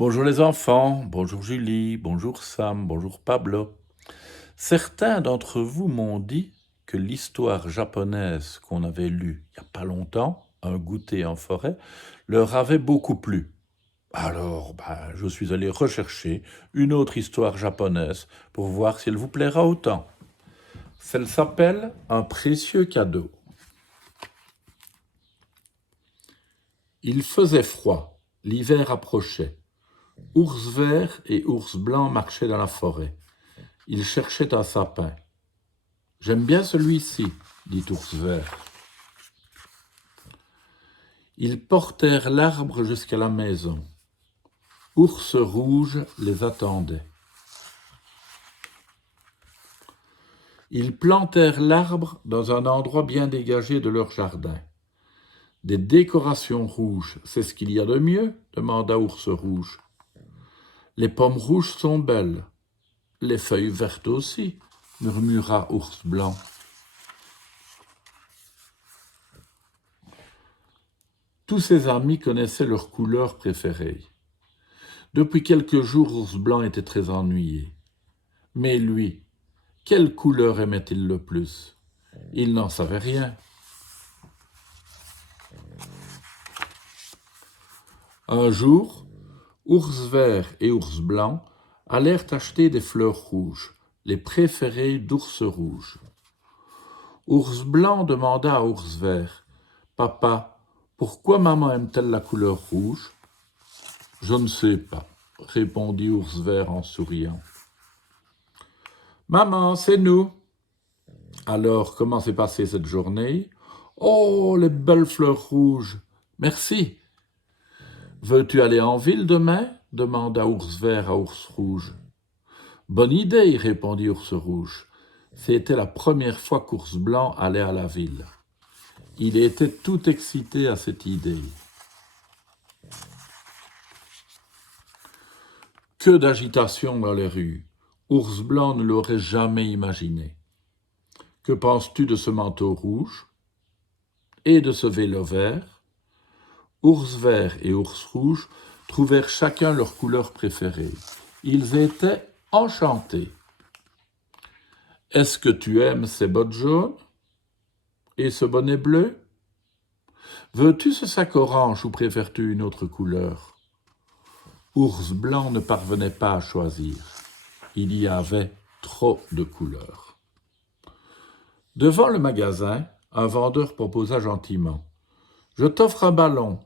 Bonjour les enfants, bonjour Julie, bonjour Sam, bonjour Pablo. Certains d'entre vous m'ont dit que l'histoire japonaise qu'on avait lue il n'y a pas longtemps, Un goûter en forêt, leur avait beaucoup plu. Alors, je suis allé rechercher une autre histoire japonaise pour voir si elle vous plaira autant. Celle s'appelle Un précieux cadeau. Il faisait froid, l'hiver approchait. Ours vert et ours blanc marchaient dans la forêt. Ils cherchaient un sapin. « J'aime bien celui-ci, dit Ours vert. Ils portèrent l'arbre jusqu'à la maison. Ours rouge les attendait. Ils plantèrent l'arbre dans un endroit bien dégagé de leur jardin. Des décorations rouges, c'est ce qu'il y a de mieux, demanda Ours rouge. Les pommes rouges sont belles. Les feuilles vertes aussi, murmura Ours blanc. Tous ses amis connaissaient leur couleur préférée. Depuis quelques jours, Ours blanc était très ennuyé. Mais lui, quelle couleur aimait-il le plus? Il n'en savait rien. Un jour, Ours vert et Ours blanc allèrent acheter des fleurs rouges, les préférées d'Ours rouge. Ours blanc demanda à Ours vert, « Papa, pourquoi maman aime-t-elle la couleur rouge ?»« Je ne sais pas, » répondit Ours vert en souriant. « Maman, c'est nous. » Alors, comment s'est passée cette journée? Oh, les belles fleurs rouges. Merci. Veux-tu aller en ville demain? Demanda Ours vert à Ours rouge. Bonne idée, répondit Ours rouge. C'était la première fois qu'Ours blanc allait à la ville. Il était tout excité à cette idée. Que d'agitation dans les rues. Ours blanc ne l'aurait jamais imaginé. Que penses-tu de ce manteau rouge et de ce vélo vert? Ours vert et ours rouge trouvèrent chacun leur couleur préférée. Ils étaient enchantés. Est-ce que tu aimes ces bottes jaunes et ce bonnet bleu? Veux-tu ce sac orange ou préfères-tu une autre couleur? Ours blanc ne parvenait pas à choisir. Il y avait trop de couleurs. Devant le magasin, un vendeur proposa gentiment. « Je t'offre un ballon.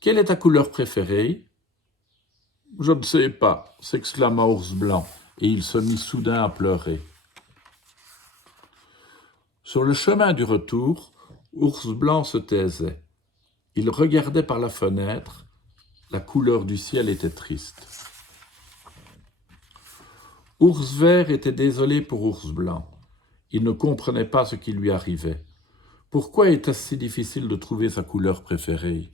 Quelle est ta couleur préférée ?»« Je ne sais pas, » s'exclama Ours blanc, et il se mit soudain à pleurer. Sur le chemin du retour, Ours blanc se taisait. Il regardait par la fenêtre. La couleur du ciel était triste. Ours vert était désolé pour Ours blanc. Il ne comprenait pas ce qui lui arrivait. Pourquoi était-ce si difficile de trouver sa couleur préférée?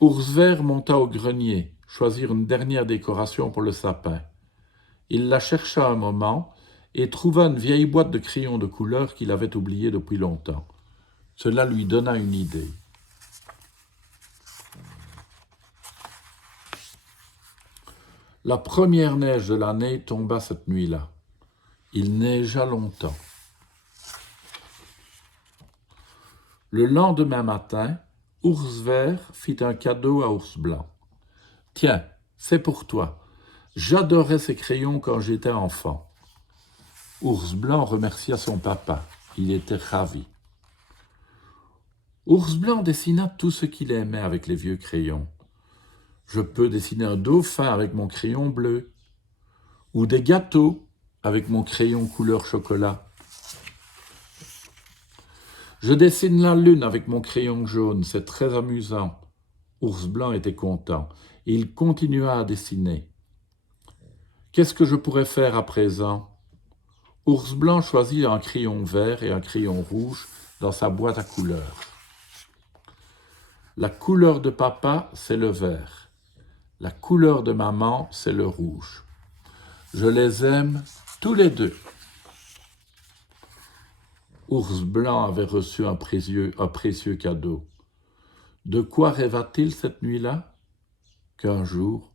Ours vert monta au grenier, choisir une dernière décoration pour le sapin. Il la chercha un moment et trouva une vieille boîte de crayons de couleur qu'il avait oubliée depuis longtemps. Cela lui donna une idée. La première neige de l'année tomba cette nuit-là. Il neigea longtemps. Le lendemain matin, Ours vert fit un cadeau à Ours blanc. « Tiens, c'est pour toi. J'adorais ces crayons quand j'étais enfant. » Ours blanc remercia son papa. Il était ravi. Ours blanc dessina tout ce qu'il aimait avec les vieux crayons. Je peux dessiner un dauphin avec mon crayon bleu, ou des gâteaux avec mon crayon couleur chocolat. Je dessine la lune avec mon crayon jaune, c'est très amusant. Ours blanc était content, et il continua à dessiner. Qu'est-ce que je pourrais faire à présent? Ours blanc choisit un crayon vert et un crayon rouge dans sa boîte à couleurs. La couleur de papa, c'est le vert. La couleur de maman, c'est le rouge. Je les aime tous les deux. Ours blanc avait reçu un précieux cadeau. De quoi rêva-t-il cette nuit-là? Qu'un jour,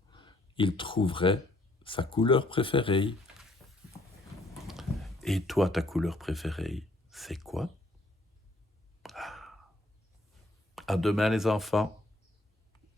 il trouverait sa couleur préférée. Et toi, ta couleur préférée, c'est quoi? À demain les enfants.